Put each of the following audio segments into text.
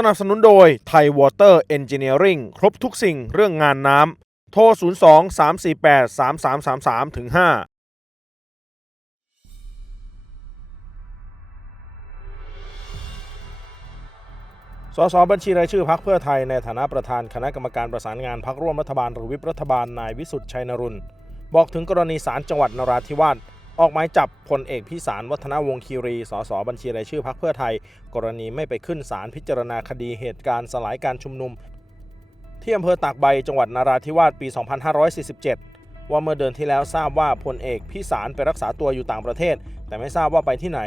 สนับสนุนโดยไทยวอเตอร์เอนจิเนียริงครบทุกสิ่งเรื่องงานน้ำ โทร 02 348 3333ถึง5สสบัญชีรายชื่อพักเพื่อไทยในฐานะประธานคณะกรรมการประสานงานพักร่วมรัฐบาลหรือวิปรัฐบาลนายวิสุทธ์ชัยนรุนบอกถึงกรณีศาลจังหวัดนราธิวาส ออกหมายจับพลเอกพิสารวัฒนวงคีรี สสบัญชีรายชื่อพักเพื่อไทย กรณีไม่ไปขึ้นศาลพิจารณาคดีเหตุการณ์สลายการชุมนุม ที่อำเภอตากใบจังหวัดนราธิวาสปี 2547 ว่าเมื่อเดือนที่แล้วทราบว่าพลเอกพิสารไปรักษาตัวอยู่ต่างประเทศ แต่ไม่ทราบว่าไปที่ไหน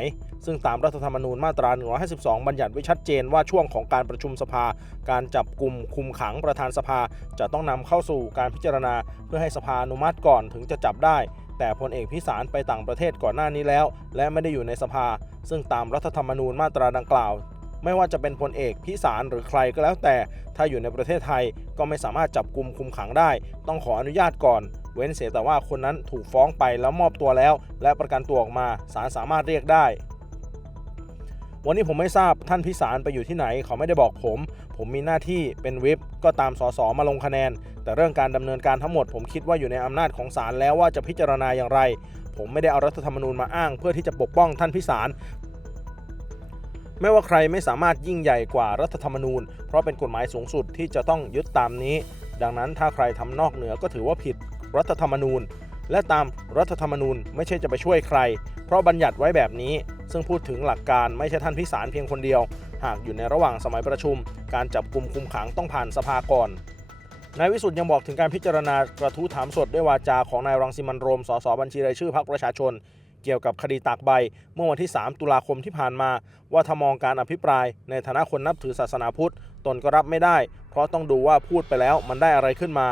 ซึ่งตามรัฐธรรมนูญมาตรา 152 บัญญัติไว้ชัดเจนว่าช่วงของการประชุมสภา การจับกลุ่มคุมขังประธานสภา จะต้องนำเข้าสู่การพิจารณา เพื่อให้สภาอนุมัติก่อนถึงจะจับได้ แต่พลเอกพิสารไปต่างประเทศก่อนหน้านี้แล้ว และไม่ได้อยู่ในสภา ซึ่งตามรัฐธรรมนูญมาตราดังกล่าว ไม่ว่าจะเป็นพลเอกพิสารหรือใครก็แล้วแต่ ถ้าอยู่ในประเทศไทยก็ไม่สามารถจับกลุ่มคุมขังได้ ต้องขออนุญาตก่อน เว้นเสียแต่ว่าคนนั้นถูกฟ้องไปแล้วมอบตัวแล้ว และประกันตัวออกมาศาลสามารถเรียกได้ วันนี้ผมไม่ทราบท่านพิสารไปอยู่ที่ไหน เขาไม่ได้บอกผม ผมมีหน้าที่เป็นวิปก็ตามสสมาลงคะแนน แต่เรื่องการดำเนินการทั้งหมด ผมคิดว่าอยู่ในอำนาจของศาลแล้วว่าจะพิจารณาอย่างไร ผมไม่ได้เอารัฐธรรมนูญมาอ้าง เพื่อที่จะปกป้องท่านพิสารไม่ว่าใครไม่สามารถยิ่งใหญ่กว่ารัฐธรรมนูญ เพราะเป็นกฎหมายสูงสุดที่จะต้องยึดตามนี้ ดังนั้นถ้าใครทำนอกเหนือก็ถือว่าผิดรัฐธรรมนูญ และตามรัฐธรรมนูญไม่ใช่จะไปช่วยใคร เพราะบัญญัติไว้แบบนี้ ซึ่งพูดถึงหลักการไม่ใช่ท่านพิสารเพียงคนเดียว หากอยู่ในระหว่างสมัยประชุม การจับกลุ่มคุมขังต้องผ่านสภาก่อนนายวิสุทธ์ยังบอกถึงการพิจารณากระทู้ถามสดด้วยวาจาของนายรังสิมันโรม สสบัญชีรายชื่อพรรคประชาชน เกี่ยวกับคดีตากใบ เมื่อวันที่ 3 ตุลาคมที่ผ่านมา ว่าถ้ามองการอภิปราย ในฐานะคนนับถือศาสนาพุทธ ตนก็รับไม่ได้ เพราะต้องดูว่าพูดไปแล้วมันได้อะไรขึ้นมา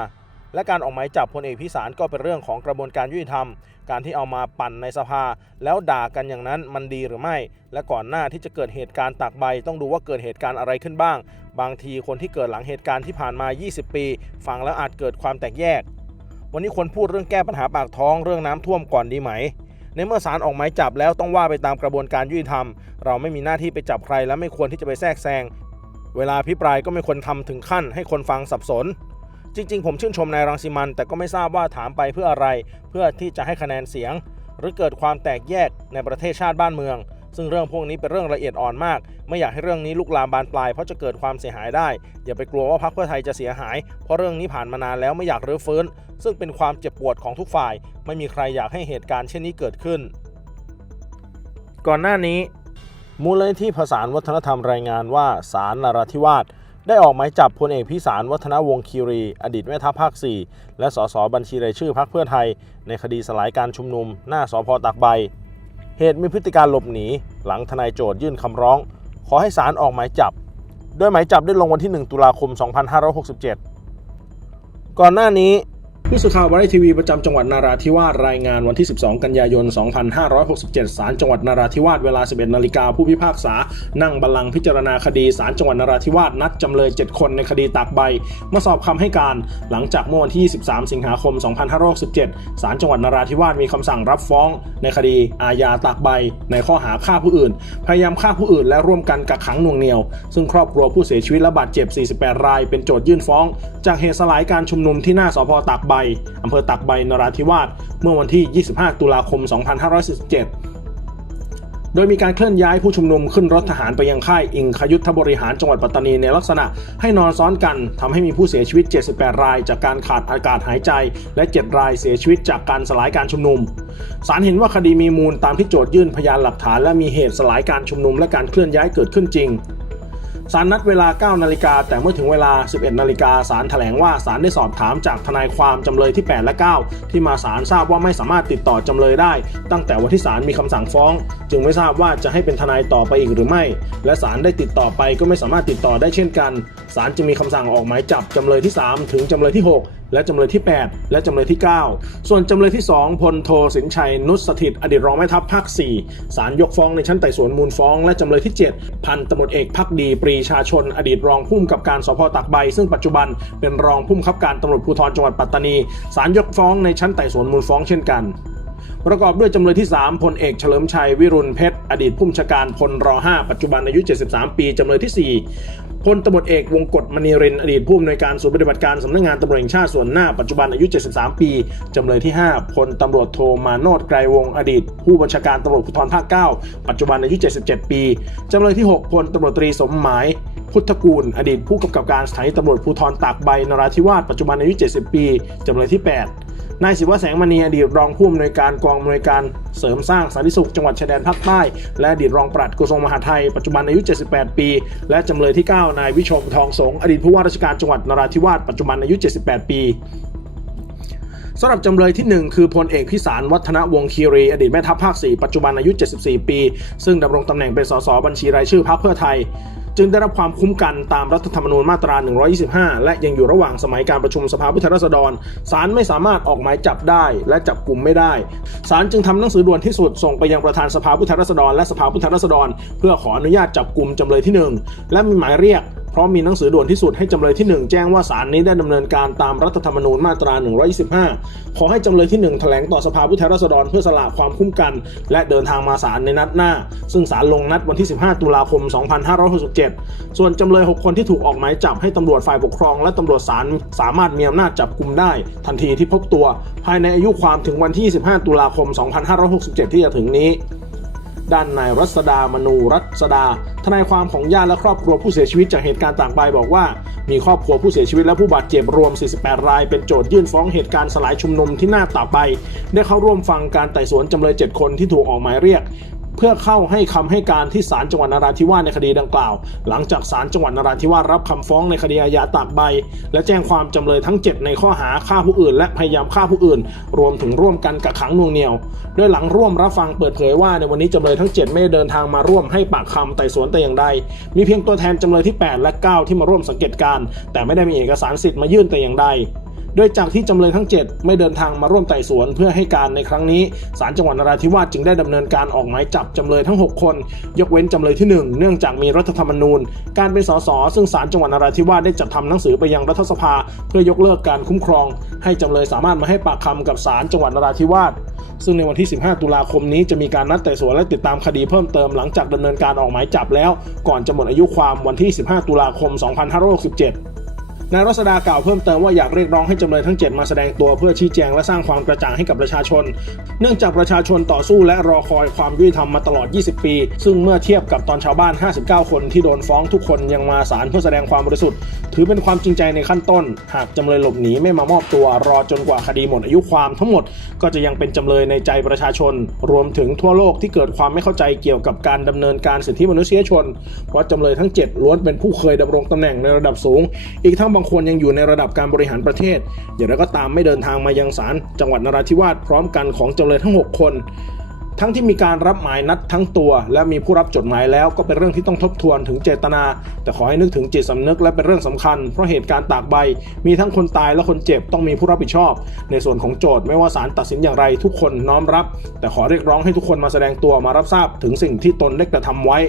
และการออกหมายจับพลเอกพิสารก็เป็นเรื่องของกระบวนการยุติธรรม การที่เอามาปั่นในสภา แล้วด่ากันอย่างนั้นมันดีหรือไม่ และก่อนหน้าที่จะเกิดเหตุการณ์ตากใบ ต้องดูว่าเกิดเหตุการณ์อะไรขึ้นบ้าง บางทีคนที่เกิดหลังเหตุการณ์ที่ผ่านมา 20 ปี ฟังแล้วอาจเกิดความแตกแยก วันนี้ควรพูดเรื่องแก้ปัญหาปากท้องเรื่องน้ำท่วมก่อนดีไหมในเมื่อศาลออกหมายจับแล้วต้องว่าไปตามกระบวนการยุติธรรม เราไม่มีหน้าที่ไปจับใครและไม่ควรที่จะไปแทรกแซง เวลาพิปรายก็ไม่ควรทำถึงขั้นให้คนฟังสับสน จริง ๆ ผมชื่นชมนายรังสิมัน แต่ก็ไม่ทราบว่าถามไปเพื่ออะไร เพื่อที่จะให้คะแนนเสียง หรือเกิดความแตกแยกในประเทศชาติบ้านเมือง ซึ่งเรื่องพวกนี้เป็นเรื่องละเอียดอ่อนมาก ไม่อยากให้เรื่องนี้ลุกลามบานปลายเพราะจะเกิดความเสียหายได้ อย่าไปกลัวว่าพรรคเพื่อไทยจะเสียหาย เพราะเรื่องนี้ผ่านมานานแล้วไม่อยากรื้อฟื้น ซึ่งเป็นความเจ็บปวดของทุกฝ่าย ไม่มีใครอยากให้เหตุการณ์เช่นนี้เกิดขึ้น ก่อนหน้านี้มูลนิธิผสานวัฒนธรรมรายงานว่าศาลนราธิวาส ได้ออกหมายจับพลเอกพิสารวัฒนวงศ์คีรี อดีตแม่ทัพภาค 4 และสสบัญชีรายชื่อพรรคเพื่อไทย ในคดีสลายการชุมนุม หน้าสพตากใบ เหตุมีพฤติการหลบหนี หลังทนายโจทยื่นคำร้อง ขอให้ศาลออกหมายจับ โดยหมายจับได้ลงวันที่ 1 ตุลาคม 2567 ก่อนหน้านี้ ผู้สื่อข่าววาไรทีวีประจำจังหวัดนาราธิวาสรายงานวันที่ 12 กันยายน 2567 ศาลจังหวัดนาราธิวาสเวลา 11 นาฬิกาผู้พิพากษา นั่งบัลลังก์พิจารณาคดีศาลจังหวัดนาราธิวาสนัดจำเลย 7 คนในคดีตากใบ มาสอบคำให้การ หลังจากเมื่อวันที่ 23 สิงหาคม 2567 ศาลจังหวัดนาราธิวาสมีคำสั่งรับฟ้อง ในคดีอาญาตากใบ ในข้อหาฆ่าผู้อื่น พยายามฆ่าผู้อื่นและร่วมกันกักขังหน่วงเหนี่ยว ซึ่งครอบครัวผู้เสียชีวิตและบาดเจ็บ 48 ราย เป็นโจทยื่นฟ้อง จากเหตุสลายการชุมนุมที่หน้าสพตากใบอำเภอตากใบนราธิวาสเมื่อวันที่ 25 ตุลาคม 2547 โดยมีการเคลื่อนย้ายผู้ชุมนุมขึ้นรถทหารไปยังค่ายอิงคยุทธบริหารจังหวัดปัตตานีในลักษณะให้นอนซ้อนกันทำให้มีผู้เสียชีวิต 78 ราย จากการขาดอากาศหายใจ และ 7 รายเสียชีวิตจากการสลายการชุมนุมศาลเห็นว่าคดีมีมูลตามที่โจทยื่นพยานหลักฐานและมีเหตุสลายการชุมนุมและการเคลื่อนย้ายเกิดขึ้นจริง ศาลนัดเวลา 9 นาฬิกา แต่เมื่อถึงเวลา 11 นาฬิกาศาลแถลงว่าศาลได้สอบถามจากทนายความจำเลยที่ 8 และ 9 ที่มาศาลทราบว่าไม่สามารถติดต่อจำเลยได้ ตั้งแต่วันที่ศาลมีคำสั่งฟ้อง จึงไม่ทราบว่าจะให้เป็นทนายต่อไปอีกหรือไม่ และศาลได้ติดต่อไปก็ไม่สามารถติดต่อได้เช่นกันศาลจึงมีคำสั่งออกหมายจับจำเลยที่ 3 ถึงจำเลยที่ 6 และจำเลยที่ 8 และจำเลยที่ 9 ส่วนจำเลยที่ 2พลโทสินชัยนุสสถิต อดีตรองแม่ทัพภาค 4 ศาลยกฟ้องในชั้นไต่สวนมูลฟ้อง และจำเลยที่ 7 พันตำรวจเอกพักดีปรีชาชน อดีตรองผู้กำกับการสพตักใบ ซึ่งปัจจุบันเป็นรองผู้บังคับการตำรวจภูธรจังหวัดปัตตานีศาลยกฟ้องในชั้นไต่สวนมูลฟ้องเช่นกัน ประกอบด้วยจำเลยที่ 3พลเอกเฉลิมชัยวิรุณเพชร อดีตผู้บัญชาการพลร5ปัจจุบันอายุ 73 ปี จำเลยที่ 4พลตำรวจเอกวงกฎมณีรินอดีตผู้อำนวยการศูนย์ปฏิบัติการสำนักงานตำรวจแห่งชาติส่วนหน้าปัจจุบันอายุ 73 ปี จำเลยที่ 5พลตำรวจโทมาโนดไกรวงอดีต ผู้บัญชาการตำรวจภูธรภาค 9 ปัจจุบันอายุ 77 ปี จำเลยที่ 6พลตำรวจตรีสมหมายพุทธกูล อดีตผู้กำกับการสถานีตำรวจภูธรตากใบนราธิวาสปัจจุบันอายุ 70 ปี จำเลยที่ 8 นายศิวะแสงมณีอดีตรองผู้อำนวยการกองอำนวยการเสริมสร้างสันติสุขจังหวัดชายแดนภาคใต้ และอดีตรองปลัดกระทรวงมหาดไทย ปัจจุบันอายุ 78 ปี และจำเลยที่ 9 นายวิชมทองสงอดีตผู้ว่าราชการจังหวัดนราธิวาสปัจจุบันอายุ 78 ปีสำหรับจำเลยที่ 1 คือพลเอกพิสารวัฒนวงคีรี อดีตแม่ทัพภาค 4 ปัจจุบันอายุ 74 ปี ซึ่งดำรงตำแหน่งเป็นสสบัญชีรายชื่อพรรคเพื่อไทย จึงได้รับความคุ้มกันตามรัฐธรรมนูญมาตรา 125 และยังอยู่ระหว่างสมัยการประชุมสภาผู้แทนราษฎรศาลไม่สามารถออกหมายจับได้และจับกลุ่มไม่ได้ศาลจึงทำหนังสือด่วนที่สุดส่งไปยังประธานสภาผู้แทนราษฎรและสภาผู้แทนราษฎร เพื่อขออนุญาตจับกลุ่มจำเลยที่ 1 และมีหมายเรียก ราะมีหนังสือด่วนที่สุดให้จำเลยที่ 1 แจ้งว่าศาลนี้ได้ดำเนินการตามรัฐธรรมนูญมาตรา 125 ขอให้จำเลยที่ 1 แถลงต่อสภาผู้แทนราษฎรเพื่อสละความคุ้มกัน และเดินทางมาศาลในนัดหน้า ซึ่งศาลลงนัดวันที่ 15 ตุลาคม 2567 ส่วนจำเลย 6 คนที่ถูกออกหมายจับให้ตำรวจฝ่ายปกครอง และตำรวจศาลสามารถมีอำนาจจับกลุ่มได้ ทันทีที่พบตัว ภายในอายุความถึงวันที่ 25 ตุลาคม 2567 ที่จะถึงนี้ ด้านนายรัศดามนูรัศดา ทนายความของญาติและครอบครัวผู้เสียชีวิตจากเหตุการณ์ต่างไปบอกว่า มีครอบครัวผู้เสียชีวิตและผู้บาดเจ็บรวม 48 ราย เป็นโจทยื่นฟ้องเหตุการณ์สลายชุมนุมที่หน้าตากใบได้เข้าร่วมฟังการไต่สวนจำเลย 7 คนที่ถูกออกหมายเรียก เพื่อเข้าให้คำให้การที่ศาลจังหวัดนราธิวาสในคดีดังกล่าว หลังจากศาลจังหวัดนราธิวาสรับคำฟ้องในคดีอาญาตากใบ และแจ้งความจำเลยทั้ง 7 ในข้อหาฆ่าผู้อื่น และพยายามฆ่าผู้อื่น รวมถึงร่วมกันกักขังนวงเหนียว โดยหลังร่วมรับฟังเปิดเผยว่าในวันนี้จำเลยทั้ง 7 ไม่ได้เดินทางมาร่วมให้ปากคำไต่สวนแต่อย่างใด มีเพียงตัวแทนจำเลยที่ 8 และ 9 ที่มาร่วมสังเกตการ แต่ไม่ได้มีเอกสารสิทธิ์มายื่นแต่อย่างใด โดยจากที่จำเลยทั้ง 7 ไม่เดินทางมาร่วมไต่สวนเพื่อให้การในครั้งนี้ศาลจังหวัดนราธิวาสจึงได้ดำเนินการออกหมายจับจำเลยทั้ง 6 คน ยกเว้นจำเลยที่ 1 เนื่องจากมีรัฐธรรมนูญ การเป็นสสซึ่งศาลจังหวัดนราธิวาสได้จัดทำหนังสือไปยังรัฐสภา เพื่อยกเลิกการคุ้มครอง ให้จำเลยสามารถมาให้ปากคำกับศาลจังหวัดนราธิวาสซึ่งในวันที่ 15 ตุลาคมนี้จะมีการนัดไต่สวนและติดตามคดีเพิ่มเติมหลังจากดำเนินการออกหมายจับแล้ว ก่อนจะหมดอายุความวันที่ 15 ตุลาคม 2567 นายรัศดากล่าวเพิ่มเติมว่าอยากเรียกร้องให้จำเลยทั้ง 7 มาแสดงตัวเพื่อชี้แจงและสร้างความกระจ่างให้กับประชาชน เนื่องจากประชาชนต่อสู้และรอคอยความยุติธรรมมาตลอด 20 ปี ซึ่งเมื่อเทียบกับตอนชาวบ้าน 59 คนที่โดนฟ้องทุกคนยังมาศาลเพื่อแสดงความบริสุทธิ์ ถือเป็นความจริงใจในขั้นต้น หากจำเลยหลบหนีไม่มามอบตัวรอจนกว่าคดีหมดอายุความทั้งหมด ก็จะยังเป็นจำเลยในใจประชาชน รวมถึงทั่วโลกที่เกิดความไม่เข้าใจเกี่ยวกับการดำเนินการสิทธิมนุษยชน เพราะจำเลยทั้ง 7 ล้วนเป็นผู้เคยดำรงตำแหน่งในระดับสูง อีกทั้งบางคนยังอยู่ในระดับการบริหารประเทศ อย่างไรก็ตามไม่เดินทางมายังศาลจังหวัดนราธิวาสพร้อมกันของจำเลยทั้ง 6 คน ทั้งที่มีการรับหมายนัดทั้งตัว และมีผู้รับจดหมายแล้วก็เป็นเรื่องที่ต้องทบทวนถึงเจตนา แต่ขอให้นึกถึงจิตสำนึกและเป็นเรื่องสำคัญ เพราะเหตุการณ์ตากใบ มีทั้งคนตายและคนเจ็บต้องมีผู้รับผิดชอบ ในส่วนของโจทย์ไม่ว่าศาลตัดสินอย่างไรทุกคนน้อมรับ แต่ขอเรียกร้องให้ทุกคนมาแสดงตัวมารับทราบถึงสิ่งที่ตนได้กระทำไว้